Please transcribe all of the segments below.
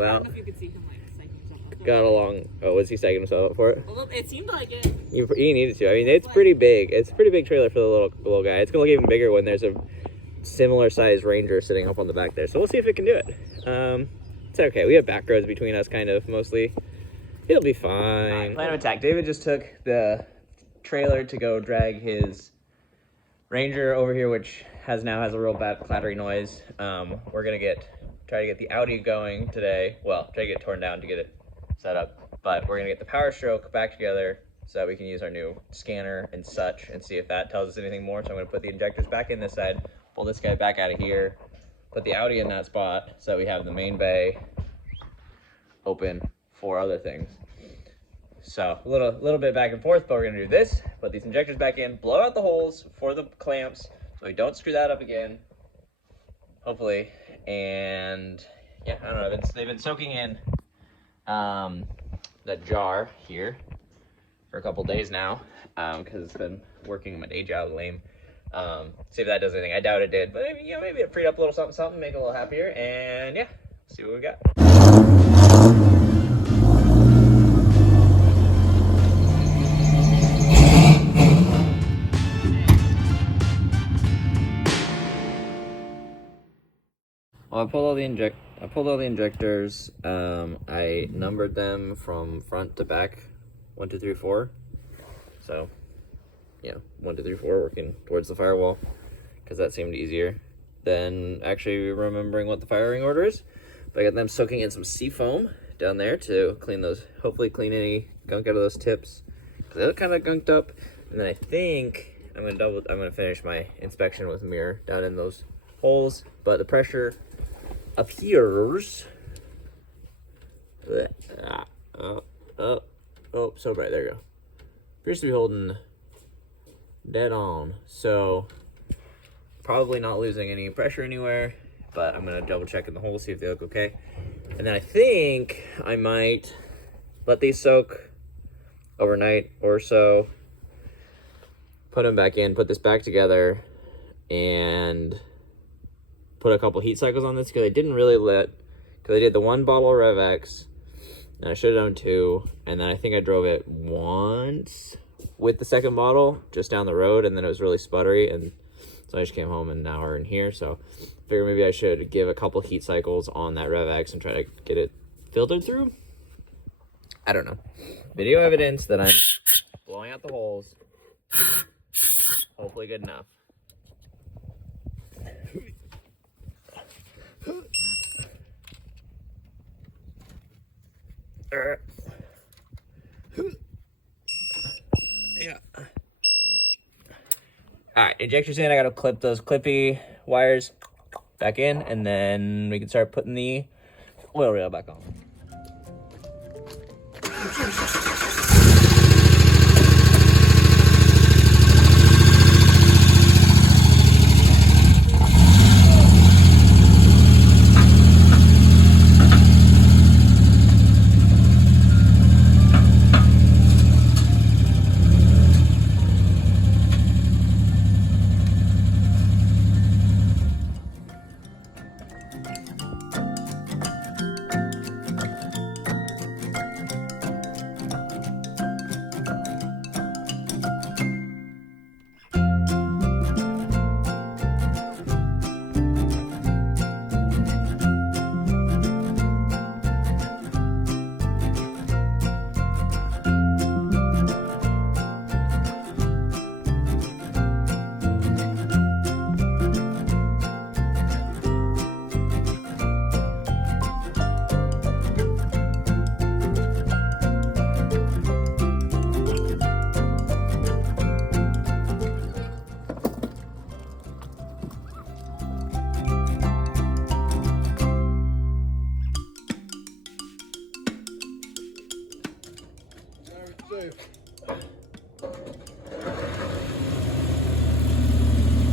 Well, I don't know if you could see him like psyching himself up. got along. Oh, was he psyching himself up for it? Well, it seemed like it. You needed to. I mean, it's pretty big. It's a pretty big trailer for the little guy. It's gonna look even bigger when there's a similar sized Ranger sitting up on the back there. So we'll see if it can do it. It's okay. We have back roads between us, kind of mostly. It'll be fine. Right, plan of attack. David just took the trailer to go drag his Ranger over here, which now has a real bad clattery noise. We're gonna try to get the Audi going today. Well, try to get it torn down to get it set up. But we're gonna get the Powerstroke back together so that we can use our new scanner and such and see if that tells us anything more. So I'm gonna put the injectors back in this side, pull this guy back out of here, put the Audi in that spot so we have the main bay open for other things. So a little bit back and forth, but we're gonna do this, put these injectors back in, blow out the holes for the clamps so we don't screw that up again, hopefully. And yeah, I don't know, they've been soaking in that jar here for a couple days now, because it's been working my day job lame. See if that does anything. I doubt it did, but maybe it freed up a little something, make it a little happier, and yeah, see what we got. Well, I pulled all the injectors. I numbered them from front to back, 1, 2, 3, 4. So, yeah, 1, 2, 3, 4, working towards the firewall, because that seemed easier than actually remembering what the firing order is. But I got them soaking in some seafoam down there to clean those, hopefully clean any gunk out of those tips, because they look kind of gunked up. And then I think I'm gonna finish my inspection with a mirror down in those holes. But the pressure appears, so bright, there you go, appears to be holding dead on, so probably not losing any pressure anywhere, but I'm gonna double check in the holes, see if they look okay. And then I think I might let these soak overnight or so, put them back in, put this back together, and put a couple heat cycles on this, because I didn't really because I did the 1 bottle of RevX, and I should have done 2, and then I think I drove it once with the second bottle just down the road, and then it was really sputtery, and so I just came home and now we're in here. So I figured maybe I should give a couple heat cycles on that RevX and try to get it filtered through. I don't know. Video evidence that I'm blowing out the holes. Hopefully good enough. Yeah. Alright, injectors in. I gotta clip those clippy wires back in, and then we can start putting the oil reel back on.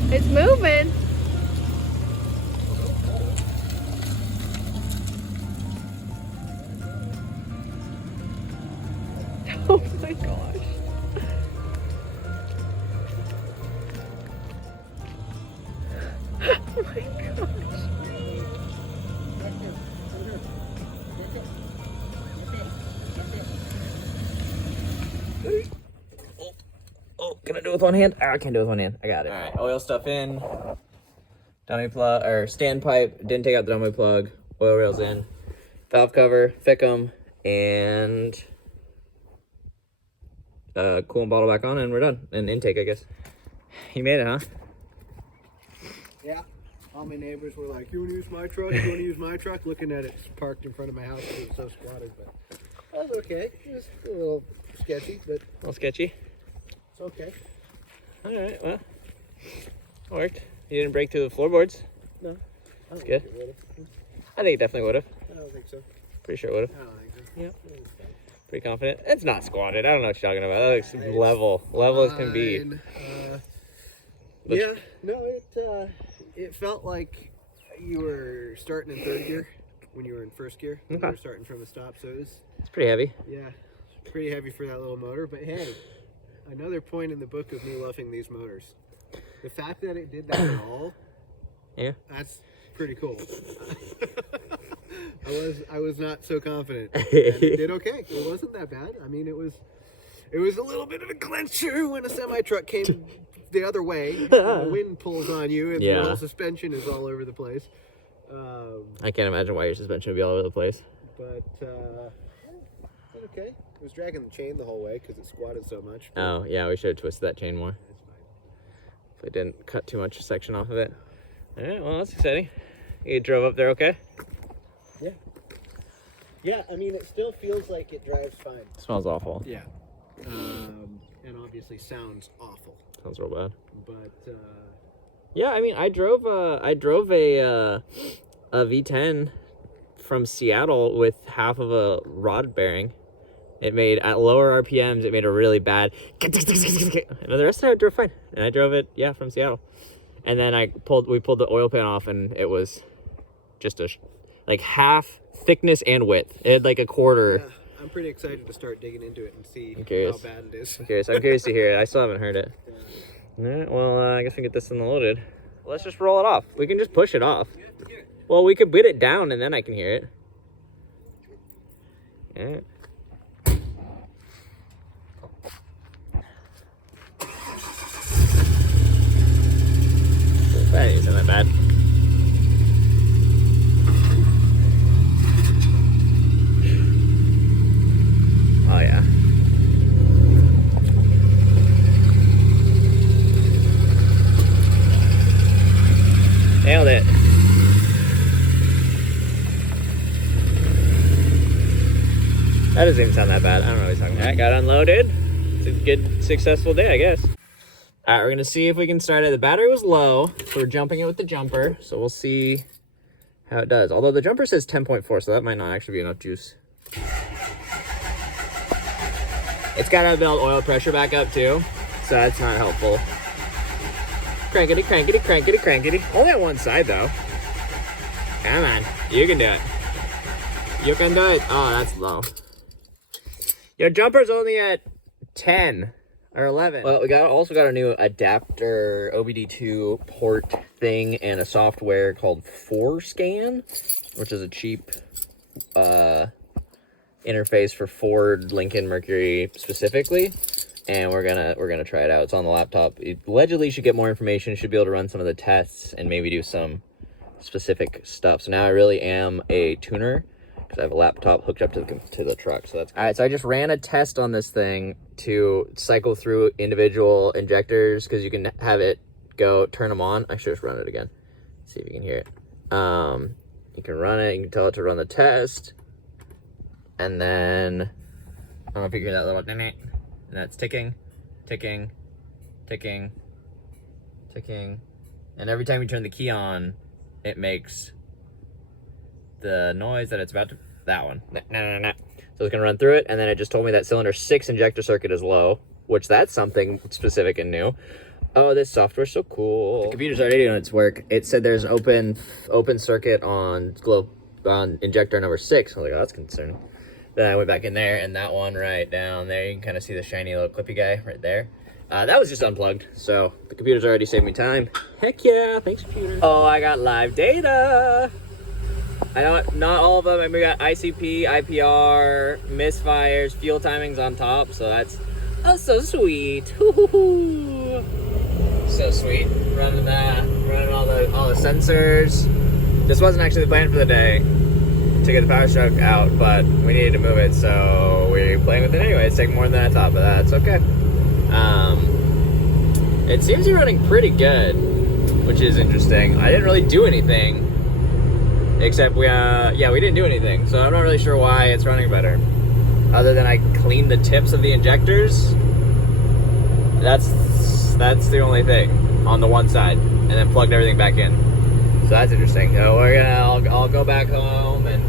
It's moving. Oh my gosh. Oh my gosh. Oh, can I do it with one hand? I can't do it with one hand. I got it. All right, oil stuff in. Dummy plug, or standpipe. Didn't take out the dummy plug. Oil rails in. Valve cover, thick 'em, and coolant bottle back on, and we're done. And intake, I guess. You made it, huh? Yeah. All my neighbors were like, "You want to use my truck? You want to use my truck?" Looking at it parked in front of my house because it was so squatted, but that was okay. It was a little sketchy, but A little sketchy. it's okay. All right, well, it worked. You didn't break through the floorboards. No, That's good. It would've. I think it definitely would have. I don't think so. Pretty sure it would have. I don't think so. Yeah. It was fine. Pretty confident. It's not squatted. I don't know what you're talking about. That looks level as can be. Fine. But- Yeah, no, it felt like you were starting in third gear when you were in first gear. You Okay. were starting from the stop, so it was, It's pretty heavy. yeah, pretty heavy for that little motor. But hey, another point in the book of me loving these motors. The fact that it did that at all, Yeah. that's pretty cool. I was not so confident. And it did okay. It wasn't that bad. I mean, it was a little bit of a clincher when a semi truck came the other way. The wind pulls on you, and Yeah. the whole suspension is all over the place. I can't imagine why your suspension would be all over the place. But okay. It was dragging the chain the whole way because it squatted so much. but Oh, yeah, we should have twisted that chain more. It's fine. If we didn't cut too much section off of it. All right, well, that's exciting. You drove up there okay? Yeah. Yeah, I mean, it still feels like it drives fine. Smells awful. Yeah. And obviously sounds awful. Sounds real bad. But Yeah, I mean, I drove a V10 from Seattle with half of a rod bearing. It made, at lower RPMs, it made a really bad, and the rest of it drove fine. And I drove it, yeah, from Seattle. And then we pulled the oil pan off, and it was just like half thickness and width. It had like a quarter. yeah, I'm pretty excited to start digging into it and see how curious. bad it is. I'm curious to hear it. I still haven't heard it. All right, well, I guess we can get this unloaded. Let's just roll it off. We can just push it off. Well, we could put it down and then I can hear it. All right. That isn't that bad. Oh yeah. Nailed it. That doesn't even sound that bad. I don't know what he's talking about. Got unloaded. It's a good, successful day, I guess. All right, we're gonna see if we can start it. The battery was low, so we're jumping it with the jumper. So we'll see how it does. Although the jumper says 10.4, so that might not actually be enough juice. It's got to build oil pressure back up too, so that's not helpful. Crankety, crankety, crankety, crankety. Only on one side though. Come on, you can do it. You can do it. Oh, that's low. Your jumper's only at 10 or 11. Well, we also got a new adapter OBD2 port thing and a software called ForScan, which is a cheap interface for Ford, Lincoln, Mercury specifically. And we're gonna try it out. It's on the laptop. It allegedly should get more information. Should be able to run some of the tests and maybe do some specific stuff. So now I really am a tuner because I have a laptop hooked up to the truck. So that's all right. So I just ran a test on this thing to cycle through individual injectors because you can have it go turn them on. I should just run it again. See if you can hear it. You can run it. You can tell it to run the test, and then I don't know if you can hear that little ding. And that's ticking, ticking, ticking, ticking. And every time you turn the key on, it makes the noise that it's about to, that one. Nah, nah, nah, nah. So it's gonna run through it, and then it just told me that cylinder 6 injector circuit is low, which that's something specific and new. Oh, this software's so cool. The computer's already doing its work. It said there's open circuit on injector number 6. I was like, oh, that's concerning. Then I went back in there, and that one right down there, you can kind of see the shiny little clippy guy right there. That was just unplugged, so the computer's already saved me time. Heck yeah, thanks computer. Oh, I got live data. I know not all of them. I mean, we got ICP, IPR, misfires, fuel timings on top, so that's Oh, so sweet. Hoo-hoo-hoo. So sweet. Running all the sensors. This wasn't actually the plan for the day to get the Powerstroke out, but we needed to move it, so we're playing with it anyway. It's taking more than I thought, but that's okay. It seems to be running pretty good, which is interesting. I didn't really do anything, except we didn't do anything, so I'm not really sure why it's running better. Other than I cleaned the tips of the injectors. That's the only thing on the one side, and then plugged everything back in. So that's interesting. So I'll go back home and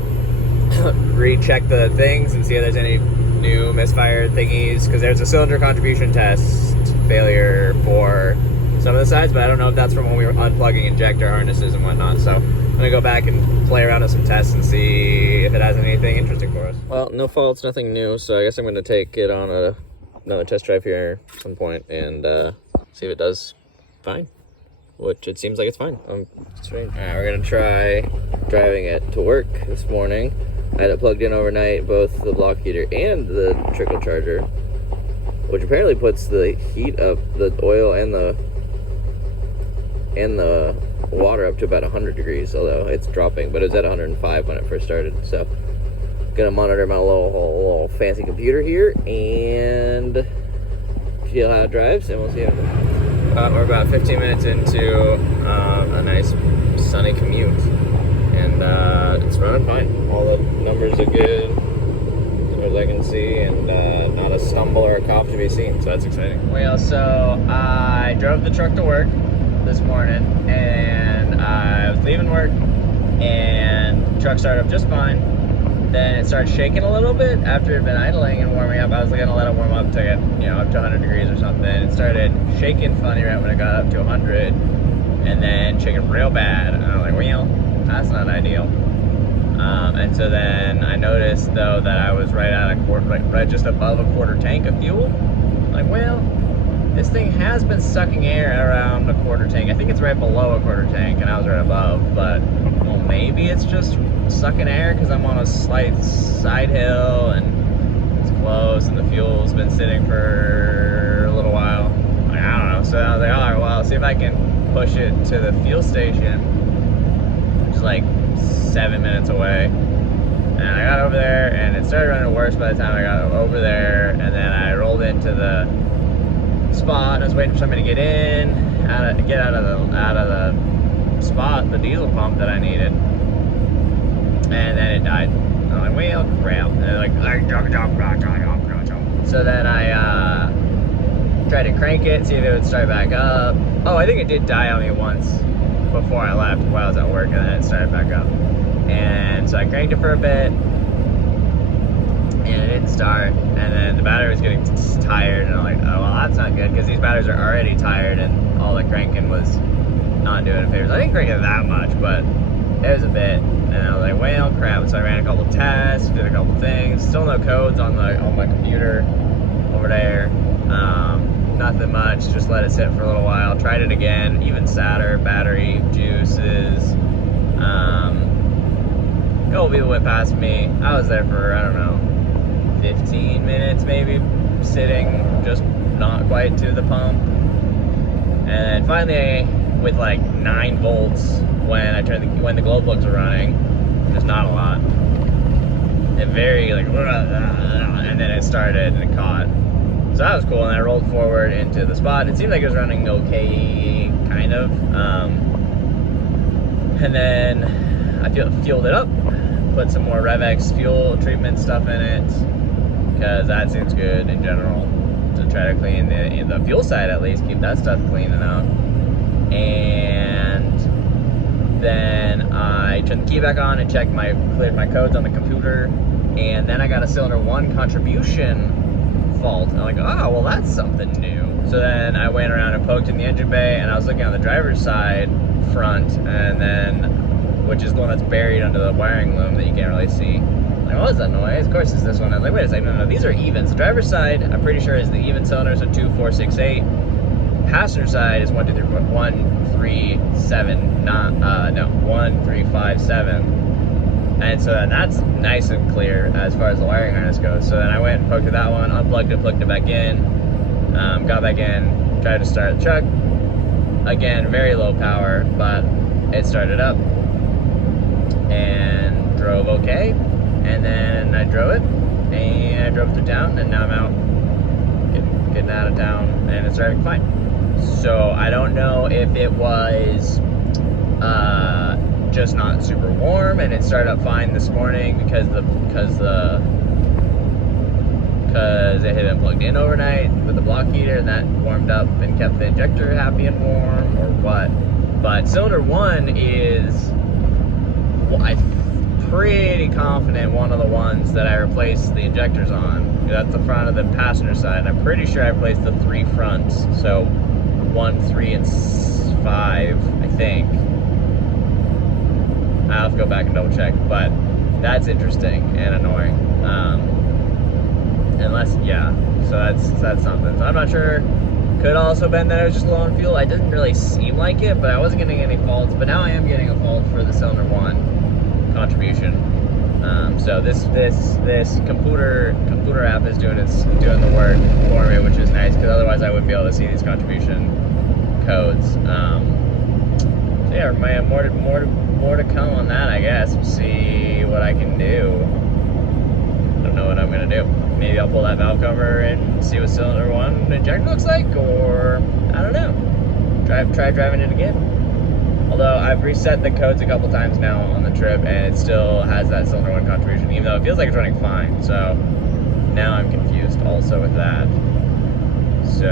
recheck the things and see if there's any new misfire thingies, because there's a cylinder contribution test failure for some of the sides, but I don't know if that's from when we were unplugging injector harnesses and whatnot. So I'm gonna go back and play around with some tests and see if it has anything interesting for us. Well, no faults, nothing new, so I guess I'm gonna take it on another test drive here at some point and see if it does fine, which it seems like it's fine. Strange. All right, we're gonna try driving it to work this morning. I had it plugged in overnight, both the block heater and the trickle charger, which apparently puts the heat of the oil and the water up to about 100 degrees, although it's dropping, but it was at 105 when it first started. So gonna monitor my little fancy computer here and feel how it drives, and we'll see how it goes. We're about 15 minutes into a nice sunny commute, and it's running fine. All the numbers are good as far as I can see, and not a stumble or a cop to be seen, so that's exciting. Well, so I drove the truck to work this morning, and I was leaving work, and the truck started up just fine. Then it started shaking a little bit after it had been idling and warming up. I was gonna let it warm up to get, up to 100 degrees or something. It started shaking funny right when it got up to 100, and then shaking real bad. And I was like, well, that's not ideal. And so then I noticed though that I was right just above a quarter tank of fuel. I'm like, well, this thing has been sucking air around a quarter tank. I think it's right below a quarter tank, and I was right above, but well, maybe it's just sucking air because I'm on a slight side hill and it's close and the fuel's been sitting for a little while. Like, I don't know. So I was like, all right, well, I'll see if I can push it to the fuel station, which is like 7 minutes away. And I got over there, and it started running worse by the time I got over there. And then I rolled into the spot, and I was waiting for somebody to get in, get out of the spot, the diesel pump that I needed. And then it died. I'm like, well, crap. And they're like, so then I tried to crank it, see if it would start back up. Oh, I think it did die on me once before I left while I was at work, and then it started back up. And so I cranked it for a bit, and it didn't start. And then the battery was getting tired, and I'm like, oh, well, that's not good, because these batteries are already tired, and all the cranking was not doing it favors. I didn't crank it that much, but it was a bit. And I was like, well, crap. So I ran a couple tests, did a couple things. Still no codes on my computer over there. Nothing much. Just let it sit for a little while. Tried it again. Even sadder. Battery juices. A couple people went past me. I was there for, I don't know, 15 minutes maybe, sitting just not quite to the pump. And then finally, with like 9 volts, when the glow plugs were running, just not a lot. It very and then it started and it caught. So that was cool, and I rolled forward into the spot. It seemed like it was running okay, kind of. And then I fueled it up, put some more RevX fuel treatment stuff in it, because that seems good in general, to try to clean the fuel side at least, keep that stuff clean enough. And then I turned the key back on and cleared my codes on the computer, and then I got a cylinder 1 contribution fault. And I'm like, oh, well, that's something new. So then I went around and poked in the engine bay, and I was looking on the driver's side front, and then, which is the one that's buried under the wiring loom that you can't really see. I'm like, what is that noise? Of course it's this one. I was like, wait a second, no, these are evens. The driver's side, I'm pretty sure, is the even cylinders of 2, 4, 6, 8. Passenger side is 1, 2, 3, 4, 1, 3, 7, 1, 3, 5, 7. And so then that's nice and clear as far as the wiring harness goes. So then I went and poked at that one, unplugged it, plugged it back in, Got back in, tried to start the truck. Again, very low power, but it started up and drove okay. And then I drove it, and I drove through town, and now I'm out getting out of town, and it's driving fine. So I don't know if it was just not super warm, and it started up fine this morning because it had been plugged in overnight with the block heater, and that warmed up and kept the injector happy and warm, or what. But cylinder 1 is, well, I'm pretty confident, one of the ones that I replaced the injectors on. That's the front of the passenger side. I'm pretty sure I replaced the 3 fronts, so 1, 3, and 5, I think. I'll have to go back and double check, but that's interesting and annoying. So that's something. So I'm not sure. Could also been that I was just low on fuel. It didn't really seem like it, but I wasn't getting any faults. But now I am getting a fault for the cylinder 1 contribution. So this computer app is doing the work for me, which is nice, because otherwise I wouldn't be able to see these contribution codes. So yeah, more to come on that, I guess. We'll see what I can do. Don't know what I'm gonna do. Maybe I'll pull that valve cover and see what cylinder 1 injector looks like, or I don't know. Try driving it again. Although I've reset the codes a couple times now on the trip, and it still has that cylinder 1 contribution, even though it feels like it's running fine. So now I'm confused also with that. So